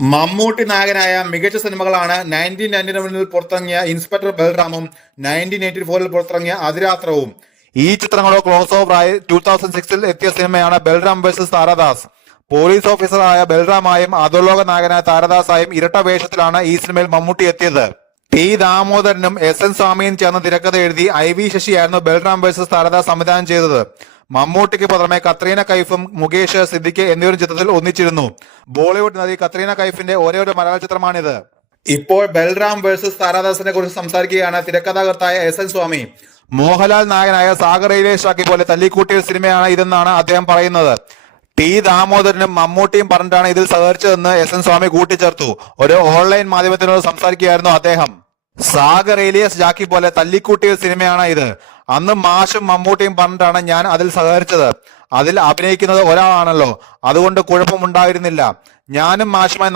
മമ്മൂട്ടി നായകനായ മികച്ച സിനിമകളാണ് 1999 പുറത്തിറങ്ങിയ ഇൻസ്പെക്ടർ ബൽറാമും 1984 പുറത്തിറങ്ങിയ അതിരാത്രവും. ഈ ചിത്രങ്ങളോ ക്ലോസ് ഓവറായി 2006 എത്തിയ സിനിമയാണ് ബൽറാം വേഴ്സസ് താരാദാസ്. പോലീസ് ഓഫീസറായ ബൽറാമായും അധോലോക നായകനായ താരാദാസായും ഇരട്ട വേഷത്തിലാണ് ഈ സിനിമയിൽ മമ്മൂട്ടി എത്തിയത്. ടി ദാമോദരനും SN സ്വാമിയും ചേർന്ന് തിരക്കഥ എഴുതി IV ശശിയായിരുന്നു ബൽറാം വേഴ്സസ് താരാദാസ് സംവിധാനം ചെയ്തത്. മമ്മൂട്ടിക്ക് പുറമെ കത്രീന കൈഫും മുകേഷ്, സിദ്ദിഖ് എന്നിവരും ചിത്രത്തിൽ ഒന്നിച്ചിരുന്നു. ബോളിവുഡ് നടി കത്രീന കൈഫിന്റെ ഒരേ ഒരു മലയാള ചിത്രമാണിത്. ഇപ്പോൾ ബൽറാം വേഴ്സസ് താരാദാസിനെ കുറിച്ച് സംസാരിക്കുകയാണ് തിരക്കഥാകൃത്തായ SN സ്വാമി. മോഹൻലാൽ നായകനായ സാഗറയിലെ ഷാക്കി പോലെ തല്ലിക്കൂട്ടിയ സിനിമയാണ് ഇതെന്നാണ് അദ്ദേഹം പറയുന്നത്. ടി ദാമോദരനും മമ്മൂട്ടിയും പറഞ്ഞിട്ടാണ് ഇതിൽ സഹകരിച്ചതെന്ന് SN സ്വാമി കൂട്ടിച്ചേർത്തു. ഒരു ഓൺലൈൻ മാധ്യമത്തിനോട് സംസാരിക്കുകയായിരുന്നു അദ്ദേഹം. സാഗർ ഏലിയസ് ജാക്കി പോലെ തല്ലിക്കൂട്ടിയ സിനിമയാണ് ഇത്. അന്ന് മാഷും മമ്മൂട്ടിയും പറഞ്ഞിട്ടാണ് ഞാൻ അതിൽ സഹകരിച്ചത്. അതിൽ അഭിനയിക്കുന്നത് ഒരാളാണല്ലോ, അതുകൊണ്ട് കുഴപ്പമുണ്ടായിരുന്നില്ല. ഞാനും മാഷുമായി